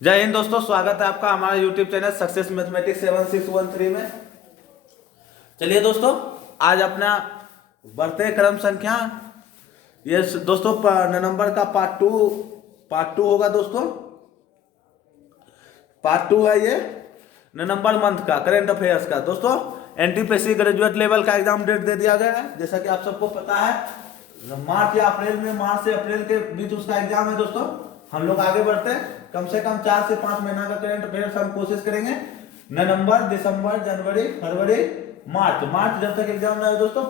जय हिंद दोस्तों, स्वागत है आपका हमारे YouTube चैनल सक्सेस मैथमेटिक्स 7613 में। चलिए दोस्तों, आज अपना बढ़ते क्रम संख्या ये दोस्तों नंबर का पार्ट टू होगा दोस्तों। पार्ट 2 है ये नवंबर मंथ का करेंट अफेयर्स का। दोस्तों एनटीपीसी ग्रेजुएट लेवल का एग्जाम डेट दे दिया गया है, जैसा कि आप सबको पता है। मार्च या अप्रैल में, मार्च से अप्रैल के बीच उसका एग्जाम है दोस्तों। हम लोग आगे बढ़ते हैं, कम से कम 4 से 5 महीना का करेंट अफेयर्स हम कोशिश करेंगे। नवंबर, दिसंबर, जनवरी, फरवरी, मार्च जब तक एग्जाम ना हो दोस्तों,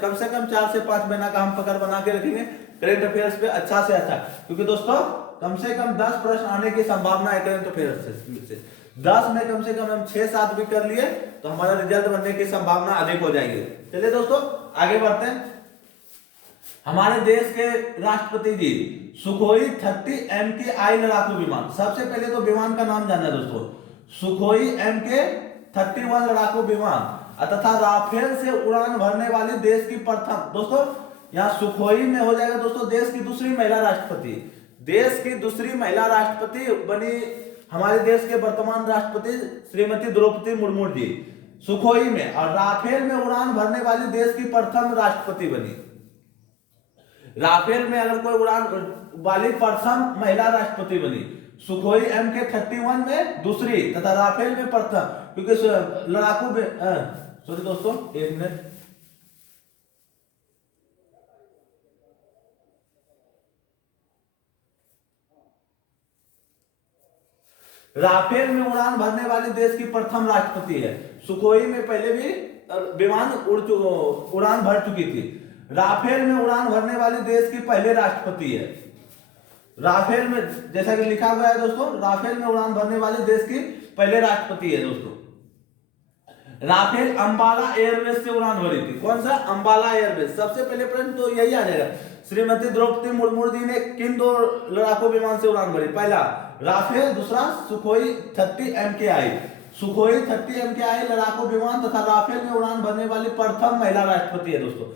कम से कम 4 से 5 महीना का हम पकड़ बना के रखेंगे करेंट अफेयर्स पे अच्छा से अच्छा, क्योंकि दोस्तों कम से कम 10 प्रश्न आने की संभावना है करेंट अफेयर्स से। 10 में कम से कम हम 6-7 भी कर लिए तो हमारा रिजल्ट बनने की संभावना अधिक हो जाएगी। चलिए दोस्तों आगे बढ़ते हैं। हमारे देश के राष्ट्रपति जी सुखोई 30 MKI लड़ाकू विमान, सबसे पहले तो विमान का नाम जानना है दोस्तों। सुखोई MK-31 लड़ाकू विमान तथा राफेल से उड़ान भरने वाली देश की प्रथम, दोस्तों यहाँ सुखोई में हो जाएगा दोस्तों देश की दूसरी महिला राष्ट्रपति। देश की दूसरी महिला राष्ट्रपति बनी हमारे देश के वर्तमान राष्ट्रपति श्रीमती द्रौपदी मुर्मू जी सुखोई में, और राफेल में उड़ान भरने वाली देश की प्रथम राष्ट्रपति बनी। राफेल में अगर कोई उड़ान वाली प्रथम महिला राष्ट्रपति बनी, सुखोई MK-31 में दूसरी तथा राफेल में प्रथम, क्योंकि लड़ाकू सॉरी दोस्तों एक मिनट, राफेल में उड़ान भरने वाली देश की प्रथम राष्ट्रपति है। सुखोई में पहले भी विमान उड़ान भर चुकी थी। राफेल में उड़ान भरने वाली देश की पहले राष्ट्रपति है। राफेल में जैसा कि लिखा हुआ है दोस्तों, राफेल में उड़ान भरने वाले देश की पहले राष्ट्रपति है दोस्तों। राफेल अंबाला एयरवेज से उड़ान भरी थी। कौन सा? अंबाला एयरवेज। सबसे पहले प्रश्न तो यही आ जाएगा, श्रीमती द्रौपदी मुर्मू जी ने किन 2 लड़ाकू विमान से उड़ान भरी? पहला राफेल, दूसरा सुखोई 30 MKI। सुखोई 30 MKI लड़ाकू विमान तथा राफेल में उड़ान भरने वाली प्रथम महिला राष्ट्रपति है दोस्तों।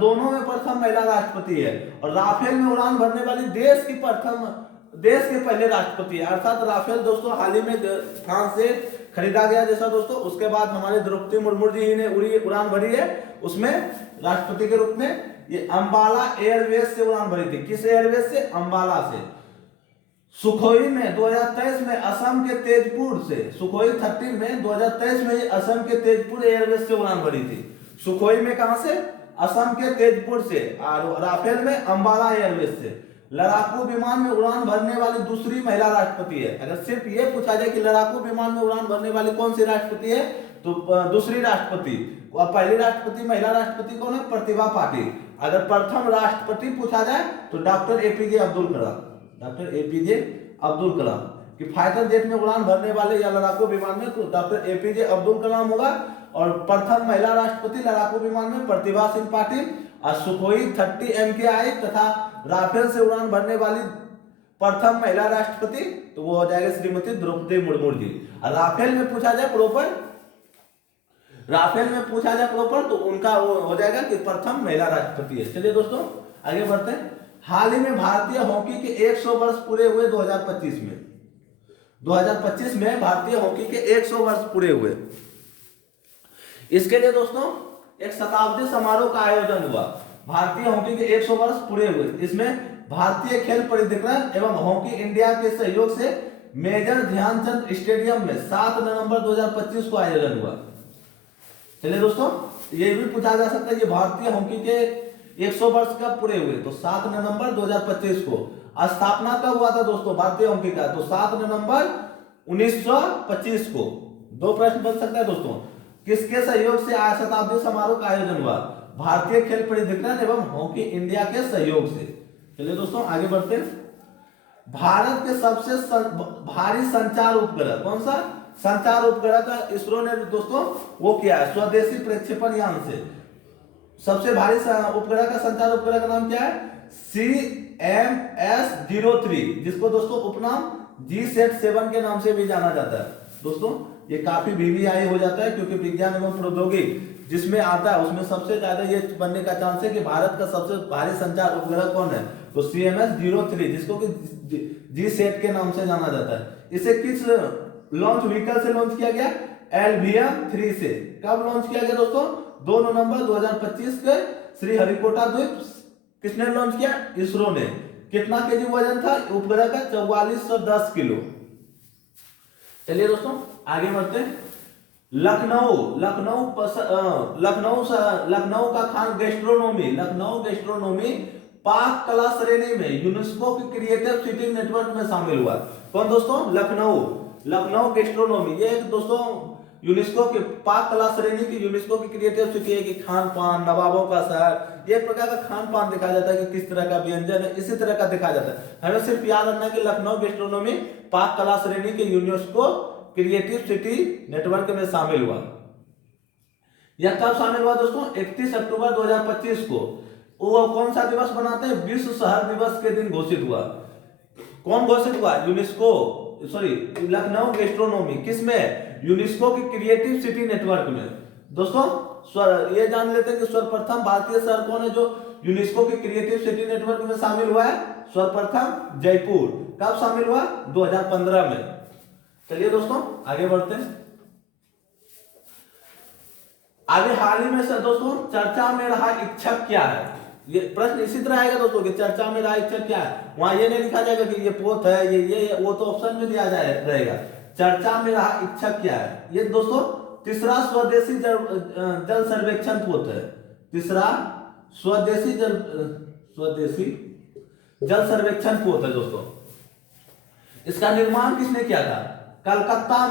दोनों में प्रथम महिला राष्ट्रपति है, और राफेल में उड़ान भरने वाली देश की प्रथम, देश के पहले राष्ट्रपति है। अर्थात राफेल दोस्तों हाल ही में फ्रांस से खरीदा गया जैसा दोस्तों, उसके बाद हमारे द्रौपदी मुर्मू जी ने उड़ान भरी है, उसमें राष्ट्रपति के रूप में ये अंबाला एयरवेज से उड़ान भरी थी। किस एयरवेज से? अंबाला से। सुखोई में 2023 में असम के तेजपुर से, सुखोई 30 में 2023 में असम के तेजपुर एयरवेज से उड़ान भरी थी। सुखोई में कहां से? असम के तेजपुर से, और राफेल में अंबाला एयरवेज से। लड़ाकू विमान में उड़ान भरने वाली दूसरी महिला राष्ट्रपति है। अगर सिर्फ ये पूछा जाए कि लड़ाकू विमान में उड़ान भरने वाली कौन सी राष्ट्रपति है, तो दूसरी राष्ट्रपति। और पहली राष्ट्रपति महिला राष्ट्रपति कौन है? प्रतिभा पाटिल। अगर प्रथम राष्ट्रपति पूछा जाए तो doctor APJ Abdul Kalam. Doctor APJ Abdul Kalam कि फाइटर जेट में उड़ान भरने वाले या लड़ाकू विमान में, तो डॉक्टर APJ अब्दुल कलाम होगा। और प्रथम महिला राष्ट्रपति लड़ाकू विमान में प्रतिभा सिंह पाटिल। और सुखोई 30 MKI तथा राफेल से उड़ान भरने वाली प्रथम महिला राष्ट्रपति तो वो हो जाएगा श्रीमती द्रौपदी मुर्मू जी। और राफेल में पूछा जाए प्रॉपर, राफेल में पूछा जाए प्रॉपर तो उनका वो हो जाएगा कि प्रथम महिला राष्ट्रपति है। चलिए दोस्तों आगे बढ़ते हैं। हाल ही में भारतीय हॉकी के 100 वर्ष पूरे हुए 2025 में। 2025 में भारतीय हॉकी के 100 वर्ष पूरे हुए। इसके लिए दोस्तों एक शताब्दी समारोह का आयोजन हुआ। भारतीय हॉकी के 100 वर्ष पूरे हुए। इसमें भारतीय खेल प्राधिकरण एवं हॉकी इंडिया के सहयोग से मेजर ध्यानचंद स्टेडियम में 7 नवंबर 2025 को आयोजन हुआ। चलिए दोस्तों ये भी पूछा जा सकता है कि भारतीय हॉकी के 100 वर्ष कब पूरे हुए, तो 7 नवंबर 2025 को। स्थापना कब हुआ था दोस्तों भारतीय हॉकी का, तो 7 नवंबर 1925 को। 2 प्रश्न बन सकता है दोस्तों, किसके सहयोग से शताब्दी समारोह का आयोजन हुआ? भारतीय खेल प्राधिकरण एवं हॉकी इंडिया के सहयोग से। चलिए दोस्तों आगे बढ़ते हैं। भारत के सबसे भारी संचार उपग्रह, कौन सा संचार उपग्रह का इसरो ने दोस्तों वो किया है? स्वदेशी प्रक्षेपण यान से। सबसे भारी उपग्रह का संचार उपग्रह का नाम क्या है? CMS-03, जिसको दोस्तों उपनाम GSAT-7 के नाम से भी जाना जाता है। दोस्तों ये काफी VVI हो जाता है, क्योंकि विज्ञान एवं प्रौद्योगिकी जिसमें आता है उसमें सबसे ज्यादा ये बनने का चांस है कि भारत का सबसे भारी संचार उपग्रह कौन है, तो CMS-03, जिसको कि जी सेट के नाम से जाना जाता है। इसे किस लॉन्च व्हीकल से लॉन्च किया गया? LVM-3 से। कब लॉन्च किया गया दोस्तों? 2 नवंबर 2025 के श्रीहरिकोटा द्वीप किसने लॉन्च किया? इसरो ने। कितना केजी वजन था उपग्रह का? 4410 किलो। चलिए दोस्तों आगे बढ़ते हैं। लखनऊ का खान गैस्ट्रोनोमी पाक कला श्रेणी में यूनेस्को की क्रिएटिव सिटी नेटवर्क में शामिल हुआ। कौन दोस्तों? लखनऊ गैस्ट्रोनोमी, ये दोस्तों यूनेस्को के पाक कला श्रेणी की यूनेस्को की क्रिएटिव सिटी है कि खान पान, नवाबों का शहर, ये एक प्रकार का खान पान दिखाया जाता है कि किस तरह का व्यंजन है, इसी तरह का दिखाया जाता है। हमें सिर्फ याद रखना है कि लखनऊ गैस्ट्रोनोमी पाक कला श्रेणी के यूनेस्को क्रिएटिव सिटी नेटवर्क में शामिल हुआ। यह कब शामिल हुआ दोस्तों? 31 अक्टूबर 2025 को। वो कौन सा दिवस बनाते हैं? विश्व शहर दिवस के दिन घोषित हुआ। कौन घोषित हुआ? यूनेस्को, सॉरी लखनऊ गैस्ट्रोनोमी, किसमें? यूनेस्को की क्रिएटिव सिटी नेटवर्क में। दोस्तों ये जान लेते हैं कि सर्वप्रथम भारतीय शहर कौन है जो यूनेस्को की क्रिएटिव सिटी नेटवर्क में शामिल हुआ है? सर्वप्रथम जयपुर। कब शामिल हुआ? 2015 में। चलिए दोस्तों आगे बढ़ते हैं। आगे हाल ही में से दोस्तों चर्चा में रहा इच्छक क्या है? ये प्रश्न इसी तरह आएगा दोस्तों कि चर्चा में रहा इच्छक क्या है। वहां ये नहीं लिखा जाएगा कि ये पोत है, ये वो तो ऑप्शन में दिया जाए रहेगा। चर्चा में रहा इच्छक क्या है? ये दोस्तों तीसरा स्वदेशी जल सर्वेक्षण पोत है। तीसरा स्वदेशी जल सर्वेक्षण पोत है दोस्तों। इसका निर्माण किसने किया था? कलकत्ता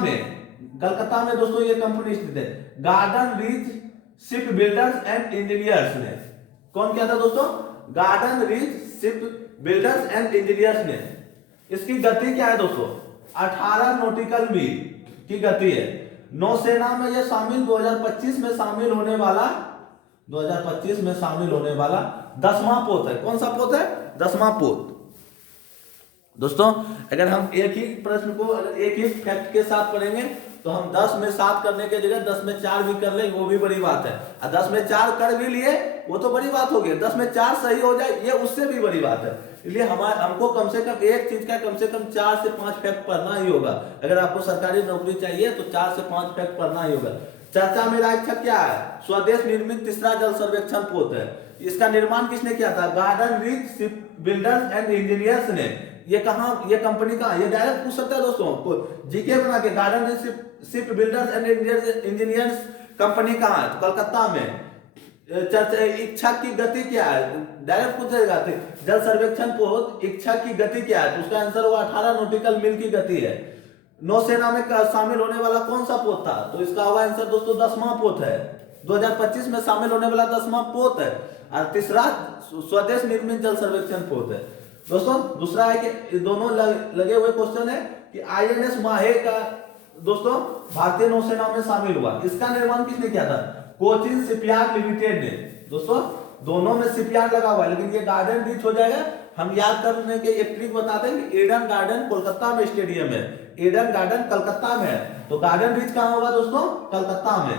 में दोस्तों ये कंपनी स्थित है, garden reach ship builders and engineers ने। कौन किया था दोस्तों? Garden reach ship builders and engineers ने। इसकी गति क्या है दोस्तों? 18 नॉटिकल मील की गति है। नौसेना में यह शामिल 2025 में शामिल होने वाला 10वां पोत है। कौन सा पोत है? 10वां पोत। दोस्तों अगर हम एक ही प्रश्न को एक ही फैक्ट के साथ पढ़ेंगे तो हम 10 में 7 करने के जगह 10 में 4 भी कर ले, वो भी बड़ी बात है। और 10 में 4 कर भी लिए वो तो बड़ी बात होगी, 10 में 4 सही हो जाए ये उससे भी बड़ी बात है। इसलिए हमको कम से कम एक चीज का कम से कम 4 से 5 फैक्ट पढ़ना ही होगा। अगर आपको सरकारी नौकरी चाहिए तो 4 से 5 फैक्ट पढ़ना ही होगा। चर्चा में राज्य क्या है? स्वदेश निर्मित तीसरा जल सर्वेक्षण पोत है। इसका निर्माण किसने किया था? Garden reach ship builders and engineers ने। ये कहां, ये कंपनी कहां? ये डायरेक्ट पूछ सकता है दोस्तों जीके बना के। Garden reach ship builders and engineers company कहां है? तो कलकत्ता में। इच्छा की गति क्या है? डायरेक्ट पूछेगा। जल सर्वेक्षण पोत इच्छा की गति क्या है? तो उसका आंसर होगा 18 नॉटिकल मील की गति है। नौसेना में शामिल होने वाला कौन सा पोत था? तो इसका होगा आंसर दोस्तों 10वां पोत है। 2025 में शामिल होने वाला 10वां पोत है। और तीसरा स्वदेश निर्मित जल सर्वेक्षण पोत है। दोस्तों दूसरा है कि दोनों लगे हुए क्वेश्चन है कि INS माहे का दोस्तों भारतीय नौसेना में शामिल हुआ। इसका निर्माण किसने किया था? कोचिन शिपयार्ड लिमिटेड ने। दोस्तों दोनों में शिपयार्ड लगा हुआ है, लेकिन ये गार्डन रीच हो जाएगा। हम याद करने के एक ट्रिक बताते हैं कि ईडन गार्डन कोलकाता में स्टेडियम है। ईडन गार्डन कलकत्ता में है, तो गार्डन रीच कहां होगा दोस्तों? कलकत्ता में।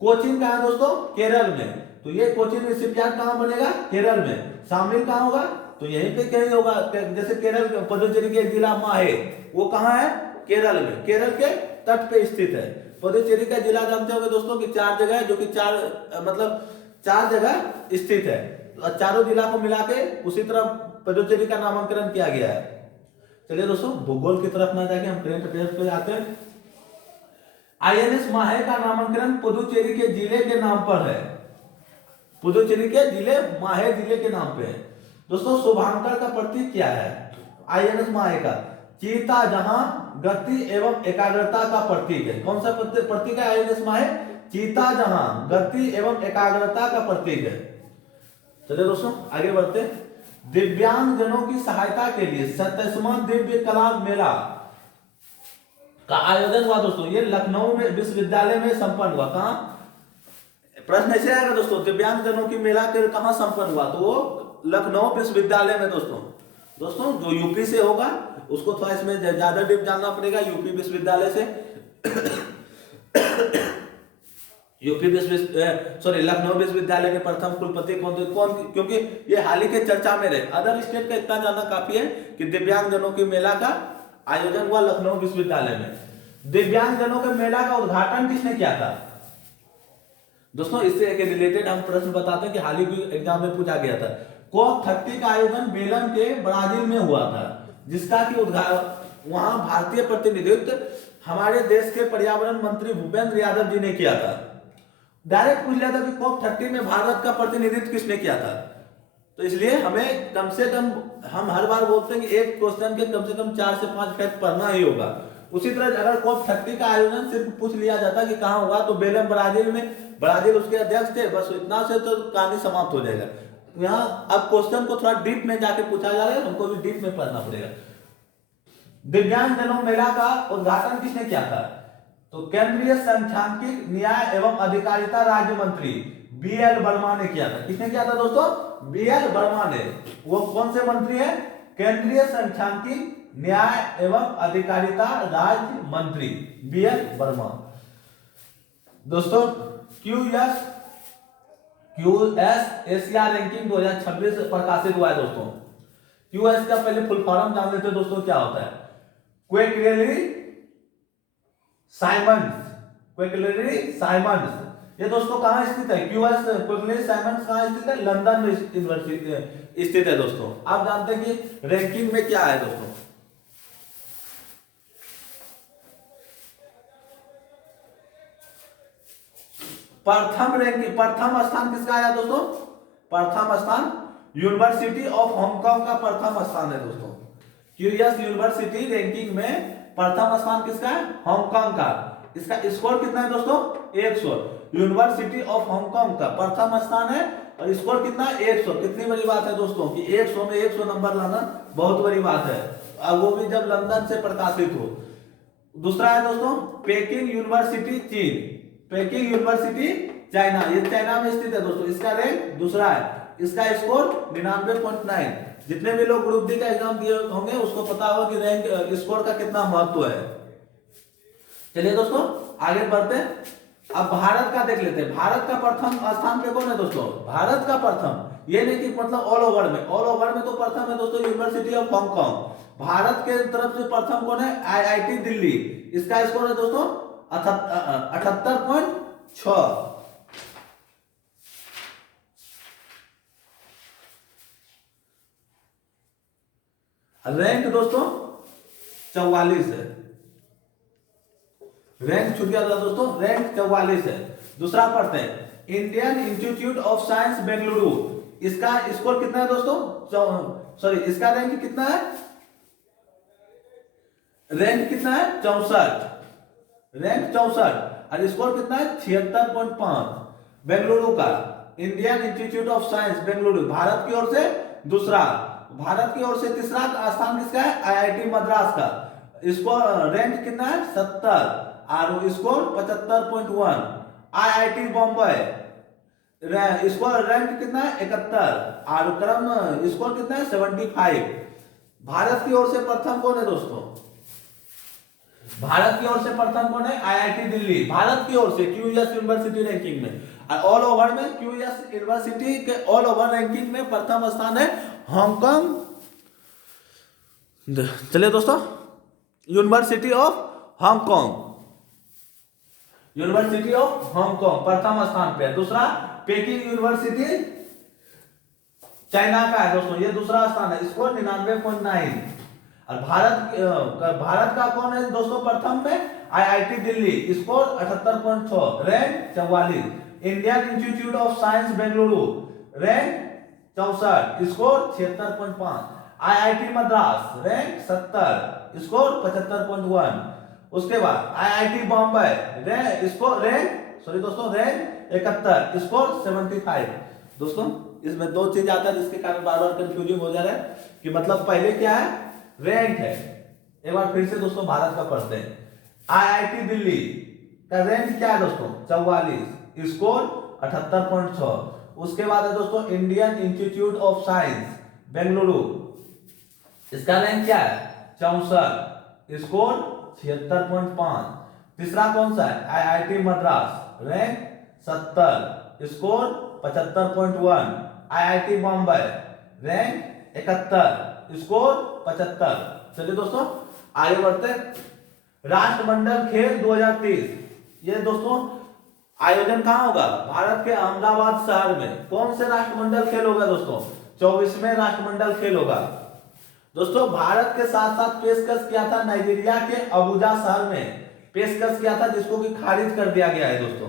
कोचिन कहां है दोस्तों? केरल में। तो ये कोचिन शिपयार्ड कहां बनेगा? केरल में। शामिल कहां होगा? तो यहीं पे कहीं होगा। जैसे केरल पुदुचेरी के जिला माहे, वो कहां है? केरल में। केरल के तट पे स्थित है। पुदुचेरी का जिला जानते होंगे दोस्तों कि 4 जगह है, जो कि 4 जगह स्थित है। चारों जिला को मिला के उसी तरह पुदुचेरी का नामकरण किया गया है। चलिए दोस्तों भूगोल की तरफ ना जाके हम करंट अफेयर्स पे आते हैं। INS माहे का नामकरण पुदुचेरी के जिले के नाम पर है। पुदुचेरी के जिले माहे जिले के नाम पे है। दोस्तों शुभांकर का प्रतीक क्या है? INS माहे का चीता जहां गति एवं एकाग्रता का प्रतीक है। कौन सा प्रतीक है INS माहे? चीता जहां गति एवं एकाग्रता का प्रतीक है। चलिए दोस्तों आगे बढ़ते हैं। दिव्यांग जनों की सहायता के लिए 27वां दिव्य कला मेला का आयोजन हुआ दोस्तों। ये लखनऊ में विश्वविद्यालय में संपन्न हुआ। कहां? प्रश्न ऐसे आएगा दोस्तों, दिव्यांग जनों की मेला के कहां संपन्न हुआ? तो वो लखनऊ विश्वविद्यालय में दोस्तों जो यूपी से होगा उसको थोड़ा इसमें ज्यादा डीप जानना पड़ेगा। यूपी विश्वविद्यालय से यूपी लखनऊ विश्वविद्यालय के प्रथम कुलपति कौन, क्योंकि ये हाल ही के चर्चा में रहे। अदर स्टेट का इतना जानना काफी है कि दिव्यांगजनों के मेला का आयोजन हुआ लखनऊ विश्वविद्यालय में। दिव्यांगजनों के मेला का उद्घाटन किसने किया था दोस्तों? इससे एक रिलेटेड हम प्रश्न बताते हैं कि हाल ही के एग्जाम में पूछा गया था। COP30 का आयोजन बेलम के ब्राजील में हुआ था, जिसका कि वहां भारतीय प्रतिनिधित्व हमारे देश के पर्यावरण मंत्री भूपेंद्र यादव जी ने किया था। डायरेक्ट पूछ लिया था कि COP30 में भारत का प्रतिनिधित्व किसने किया था। तो इसलिए हमें कम से कम, हम हर बार बोलते हैं कि एक क्वेश्चन के कम से कम 4 से 5 फैक्ट पढ़ना ही होगा। उसी तरह अगर COP30 का आयोजन सिर्फ पूछ लिया जाता कि कहाँ हुआ, तो बेलम ब्राजील में, ब्राजील उसके अध्यक्ष थे, बस इतना से तो कहानी समाप्त हो जाएगा। यहाँ अब क्वेश्चन को थोड़ा डीप में जाके पूछा जा रहा है, हमको भी डीप में पढ़ना पड़ेगा। दिव्यांगजनों मेला का उद्घाटन किसने किया था? तो केंद्रीय सांख्यिकी, न्याय एवं अधिकारिता राज्य मंत्री BL वर्मा ने किया था। किसने किया था दोस्तों? BL वर्मा ने। वो कौन से मंत्री है? केंद्रीय सांख्यिकी, न्याय एवं अधिकारिता राज्य मंत्री BL वर्मा। दोस्तों QS एशिया रैंकिंग 2026 प्रकाशित हुआ है दोस्तों। QS का पहले फुल फॉर्म जान लेते हैं दोस्तों, क्या होता है? क्वेकलेरी साइमंड्स। ये दोस्तों कहां स्थित है? QS क्वेकलेरी साइमंड्स कहां स्थित है? लंदन में यूनिवर्सिटी स्थित है दोस्तों। आप जानते हैं कि रैंकिंग में क्या है दोस्तों? प्रथम स्थान किसका आया दोस्तों? प्रथम स्थान यूनिवर्सिटी ऑफ हांगकांग का प्रथम स्थान है दोस्तों। QS यूनिवर्सिटी रैंकिंग में प्रथम स्थान किसका है? हांगकांग का। इसका स्कोर कितना है दोस्तों? 100। यूनिवर्सिटी ऑफ हांगकांग का प्रथम स्थान है और स्कोर कितना है? 100। कितनी बड़ी बात है दोस्तों कि 100 में 100 नंबर लाना बहुत बड़ी बात है, और वो भी जब लंदन से प्रकाशित हो। दूसरा है दोस्तों पेकिंग यूनिवर्सिटी चीन। पेकिंग यूनिवर्सिटी चाइना, ये चाइना में स्थित है दोस्तों। इसका रैंक दूसरा है, इसका स्कोर 99.9। जितने भी लोग ग्रुप डी का एग्जाम दिए होंगे उसको पता होगा कि रैंक स्कोर का कितना महत्व है। चलिए दोस्तों आगे बढ़ते हैं। अब भारत का देख लेते हैं। भारत का प्रथम स्थान पे कौन है दोस्तों? भारत का प्रथम, ये नहीं कि मतलब ऑल ओवर में, ऑल ओवर में तो प्रथम है दोस्तों यूनिवर्सिटी ऑफ हांगकांग। भारत के तरफ से प्रथम कौन है? IIT दिल्ली। इसका स्कोर है दोस्तों 78.6। रैंक दोस्तों 44 है। रैंक छूट गया था दोस्तों, रैंक 44 है। दूसरा पढ़ते हैं Indian institute of science Bengaluru. इसका स्कोर कितना है दोस्तों? इसका रैंक कितना है? रैंक कितना है? 64। रैंक 64 और स्कोर कितना है? 76.5। बेंगलुरु का Indian institute of science Bengaluru Bharat की ओर से दूसरा। भारत की ओर से तीसरा स्थान किसका है? IIT मद्रास का। इसको रैंक कितना है? 70 और स्कोर 75.1। IIT बॉम्बे इसको रैंक कितना है? 71 और क्रम स्कोर कितना है? 75। भारत की ओर से प्रथम कौन है दोस्तों? भारत की ओर से प्रथम कौन है? IIT दिल्ली। भारत की ओर से QS यूनिवर्सिटी रैंकिंग में, और ऑल ओवर में QS यूनिवर्सिटी के ऑल ओवर रैंकिंग में प्रथम स्थान है हांगकांग। चलिए दोस्तों university of Hong Kong, university of Hong Kong प्रथम स्थान पे है। दूसरा पेकिंग यूनिवर्सिटी चाइना का है दोस्तों, ये दूसरा स्थान है, स्कोर 99.9। और भारत का कौन है दोस्तों प्रथम में? IIT Delhi, score 78.6, rank 44। Indian institute of science Bengaluru rank 64, score 76.5। IIT Madras rank 70, score 75.1। उसके बाद IIT Bombay score rank 71, score 75। दोस्तों इसमें दो चीज आता है जिसके कारण बार बार कंफ्यूजिंग हो जा रहा है कि मतलब पहले क्या है? रैंक है। एक बार फिर से दोस्तों भारत का पढ़ते हैं। IIT दिल्ली का रैंक क्या है दोस्तों? 44, स्कोर 78.6। उसके बाद है दोस्तों Indian institute of science Bengaluru, इसका रैंक क्या है? 64, स्कोर 76.5। तीसरा कौन सा है? IIT Madras, rank 70, score 75.1। IIT Bombay rank 71, score 75। चलिए दोस्तों आगे बढ़ते हैं। राष्ट्रमंडल खेल 2030, ये दोस्तों आयोजन कहाँ होगा? भारत के अहमदाबाद शहर में। कौन से राष्ट्रमंडल खेल होगा दोस्तों? 24वें राष्ट्रमंडल खेल होगा। दोस्तों भारत के साथ साथ पेशकश किया था नाइजीरिया के अबुजा शहर में, पेशकश किया था, जिसको कि खारिज कर दिया गया है दोस्तों।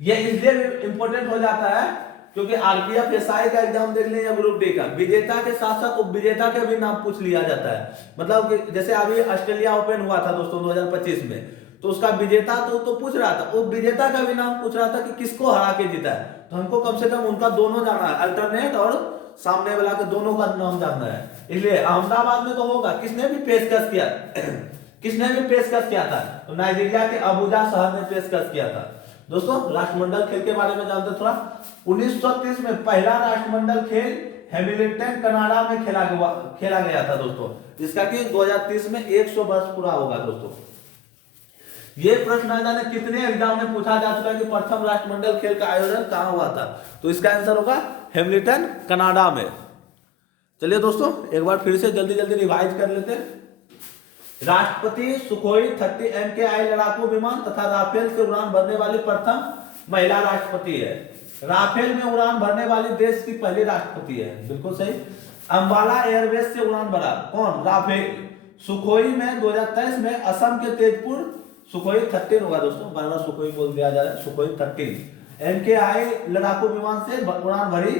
ये इसलिए इंपॉर्टेंट हो जाता है क्योंकि आरपीएफ एसआई का एग्जाम देख लें या ग्रुप डी का, विजेता के साथ साथ उप विजेता के भी नाम पूछ लिया जाता है। मतलब कि जैसे अभी ऑस्ट्रेलिया ओपन हुआ था दोस्तों 2025 में, तो उसका विजेता तो पूछ रहा था, उप विजेता का भी नाम पूछ रहा था कि किसको हरा के जीता है। तो हमको कम से कम उनका दोनों जानना है, अल्टरनेट और सामने वाला के दोनों का नाम जानना है। इसलिए अहमदाबाद में तो होगा। किसने भी पेशकश किया किसने भी पेशकश किया था? तो नाइजीरिया के अबुजा शहर में पेशकश किया था। दोस्तों राष्ट्रमंडल खेल के बारे में जानते थोड़ा। 1930 में पहला राष्ट्रमंडल खेल हैमिल्टन कनाडा में खेला गया था दोस्तों, जिसका कि 2030 में 100 वर्ष पूरा होगा दोस्तों। ये प्रश्न न जाने कितने एग्जाम में पूछा जा चुका है कि प्रथम राष्ट्रमंडल खेल का आयोजन कहां हुआ था, तो इसका आंसर होगा हैमिल्टन कनाडा में। चलिए दोस्तों एक बार फिर से जल्दी जल्दी रिवाइज कर लेते हैं। राष्ट्रपति सुखोई 30 MKI लड़ाकू विमान तथा राफेल से उड़ान भरने वाली प्रथम महिला राष्ट्रपति है। राफेल में उड़ान भरने वाली देश की पहली राष्ट्रपति है, बिल्कुल सही। अंबाला एयरबेस से उड़ान भरा कौन? राफेल। सुखोई में 2023 में असम के तेजपुर, सुखोई 13 होगा दोस्तों, बार बार सुखोई बोल दिया जा रहा है, सुखोई 13 MKI लड़ाकू विमान से उड़ान भरी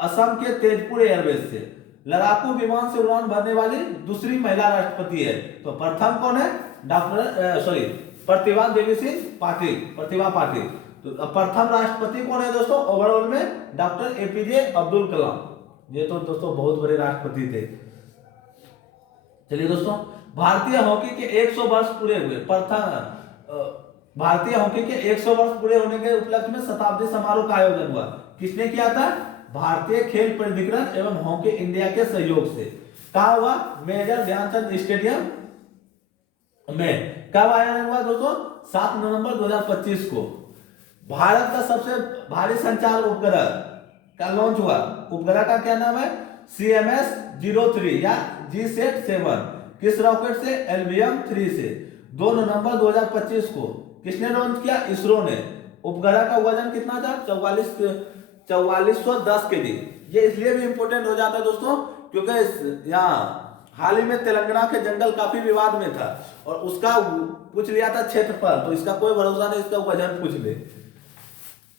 असम के तेजपुर एयरबेस से। लड़ाकू विमान से उड़ान भरने वाली दूसरी महिला राष्ट्रपति है। तो प्रथम कौन है? प्रतिभा देवी सिंह पाटिल, प्रतिभा पाटिल। तो प्रथम राष्ट्रपति कौन है दोस्तों ओवरऑल में? Doctor APJ Abdul Kalam. ये तो दोस्तों बहुत बड़े राष्ट्रपति थे। चलिए दोस्तों भारतीय हॉकी के 100 वर्ष पूरे हुए। भारतीय हॉकी के 100 वर्ष पूरे होने के उपलक्ष्य में शताब्दी समारोह का आयोजन हुआ। किसने किया था? भारतीय खेल प्राधिकरण एवं हॉकी इंडिया के सहयोग से। कहा हुआ? मेजर ध्यानचंद स्टेडियम में। कब आयोजन हुआ दोस्तों? 7 नवंबर 2025 को। भारत का सबसे भारी संचार उपग्रह का लॉन्च हुआ। उपग्रह का क्या नाम है? CMS-03 या GSAT-7। किस रॉकेट से? LVM-3 से। 2 नवंबर 2025 को किसने लॉन्च किया? इसरो ने। उपग्रह का वजन कितना था? 4410 kg। ये इसलिए भी इंपॉर्टेंट हो जाता है दोस्तों क्योंकि यहाँ हाल ही में तेलंगाना के जंगल काफी विवाद में था और उसका पूछ लिया था क्षेत्रफल, तो इसका कोई भरोसा नहीं, इसका वजन पूछ ले।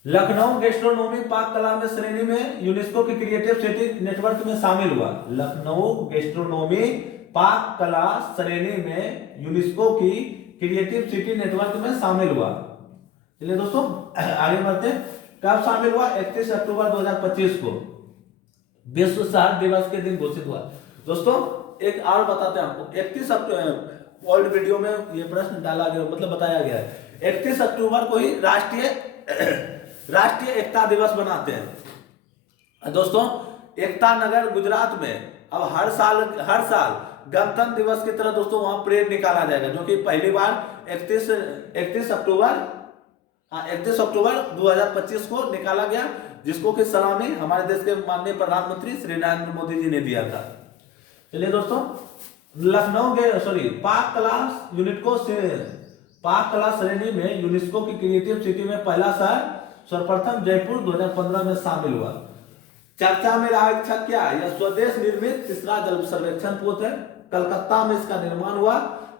लखनऊ गैस्ट्रोनॉमी पाक कला में श्रेणी में यूनेस्को की क्रिएटिव सिटी नेटवर्क में शामिल हुआ। लखनऊ गैस्ट्रोनॉमी पाक कला श्रेणी में यूनेस्को की क्रिएटिव सिटी नेटवर्क में शामिल हुआ। चलिए दोस्तों आगे बढ़ते हैं। कब शामिल हुआ? 31 अक्टूबर 2025 को विश्व शहर दिवस के दिन घोषित हुआ। दोस्तों एक और बताते हैं आपको। 31 अक्टूबर ओल्ड वीडियो में ये प्रश्न डाला गया, मतलब बताया गया है। 31 अक्टूबर को ही राष्ट्रीय एकता दिवस बनाते हैं दोस्तों। एकता नगर गुजरात में अब हर साल गणतंत्र दिवस की तरह दोस्तों वहां परेड निकाला जाएगा, जो कि पहली बार 31 अक्टूबर 2025 को निकाला गया, जिसको कि सलामी हमारे देश के माननीय प्रधानमंत्री श्री नरेंद्र मोदी जी ने दिया था। चलिए दोस्तों पाक कला श्रेणी में यूनेस्को की क्रिएटिव सिटी में पहला शहर सर्वप्रथम जयपुर 2015 में शामिल हुआ। चर्चा में रहा इच्छा क्या? यह स्वदेश निर्मित तीसरा जल सर्वेक्षण पोत है। कलकत्ता में इसका निर्माण हुआ।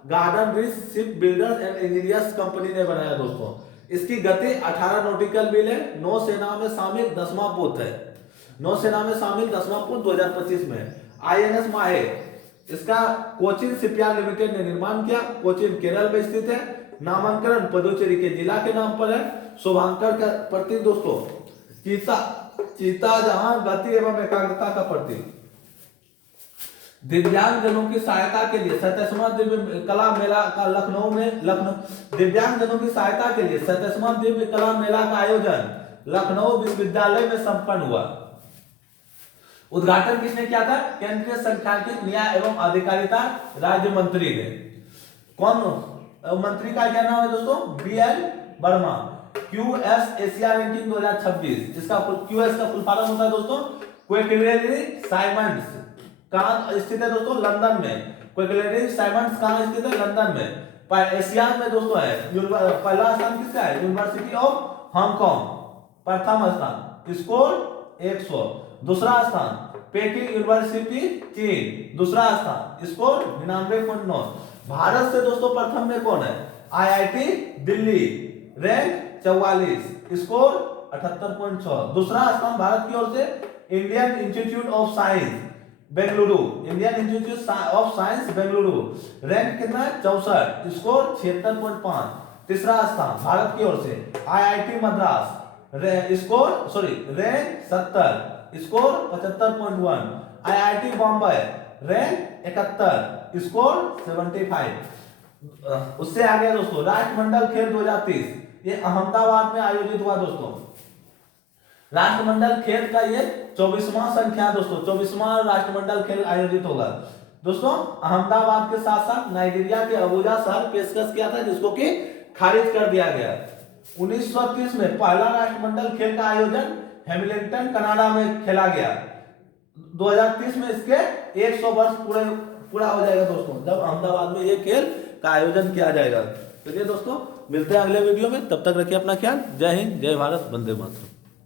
Garden rich ship builders and engineers company ने बनाया दोस्तों। इसकी गति 18 नॉटिकल मील है। नौसेना में शामिल 10वां पोत है। नौसेना में शामिल 10वां पोत 2025 में। INS माहे इसका कोचिन शिपयार्ड लिमिटेड ने निर्माण किया। कोचिन केरल में स्थित है। नामांकन पुदुचेरी के जिला के नाम पर है। शुभांकर का प्रतीक दोस्तों चीता जहां गति एवं एकाग्रता का प्रतीक। दिव्यांग जनों की सहायता के लिए 37वां दिव्य कला मेला का दिव्यांग जनों की सहायता के लिए 37वां दिव्य कला मेला का आयोजन लखनऊ विश्वविद्यालय में संपन्न हुआ। उद्घाटन किसने किया था? केंद्रीय सांख्यिकी न्याय एवं अधिकारिता राज्य मंत्री ने। कौन मंत्री का क्या नाम है दोस्तों? BL Verma. QS Asia ranking 2026, इसका QS का फुल फॉर्म होता है दोस्तों क्वेकलेरी साइमंड्स। कहाँ स्थित है दोस्तों? लंदन में। क्वेकलेरी साइमंड्स कहाँ स्थित है? लंदन में। एशिया में दोस्तों है। पहला स्थान किसका है? यूनिवर्सिटी ऑफ हांगकांग, प्रथम स्थान, स्कोर 100। दूसरा स्थान पेकिंग यूनिवर्सिटी चीन, दूसरा स्थान, स्कोर 99.9। भारत से दोस्तों प्रथम में कौन है? IIT Delhi, rank 44, score 78.6। दूसरा स्थान भारत की ओर से Indian institute of science Bengaluru, Indian institute of science Bengaluru, rank कितना है? 64, स्कोर 76.5। तीसरा स्थान भारत की ओर से IIT Madras, rank 70, score 75.1। IIT Bombay, rank 71, score 75। उससे आगे दोस्तों राष्ट्रमंडल खेल 2030, ये अहमदाबाद में आयोजित हुआ दोस्तों। राष्ट्रमंडल खेल का ये 24वां संख्या दोस्तों, 24वां राष्ट्रमंडल खेल आयोजित होगा दोस्तों। अहमदाबाद के साथ साथ नाइजीरिया के अबूजा शहर पेशकश किया था, जिसको कि खारिज कर दिया गया। 1930 में पहला राष्ट्रमंडल खेल का आयोजन हैमिल्टन कनाडा में खेला गया। 2030 में इसके 100 वर्ष पूरा हो जाएगा दोस्तों, जब अहमदाबाद में ये खेल का आयोजन किया जाएगा। चलिए दोस्तों, मिलते हैं अगले वीडियो में, तब तक रखिए अपना ख्याल। जय हिंद, जय भारत, वंदे मातरम।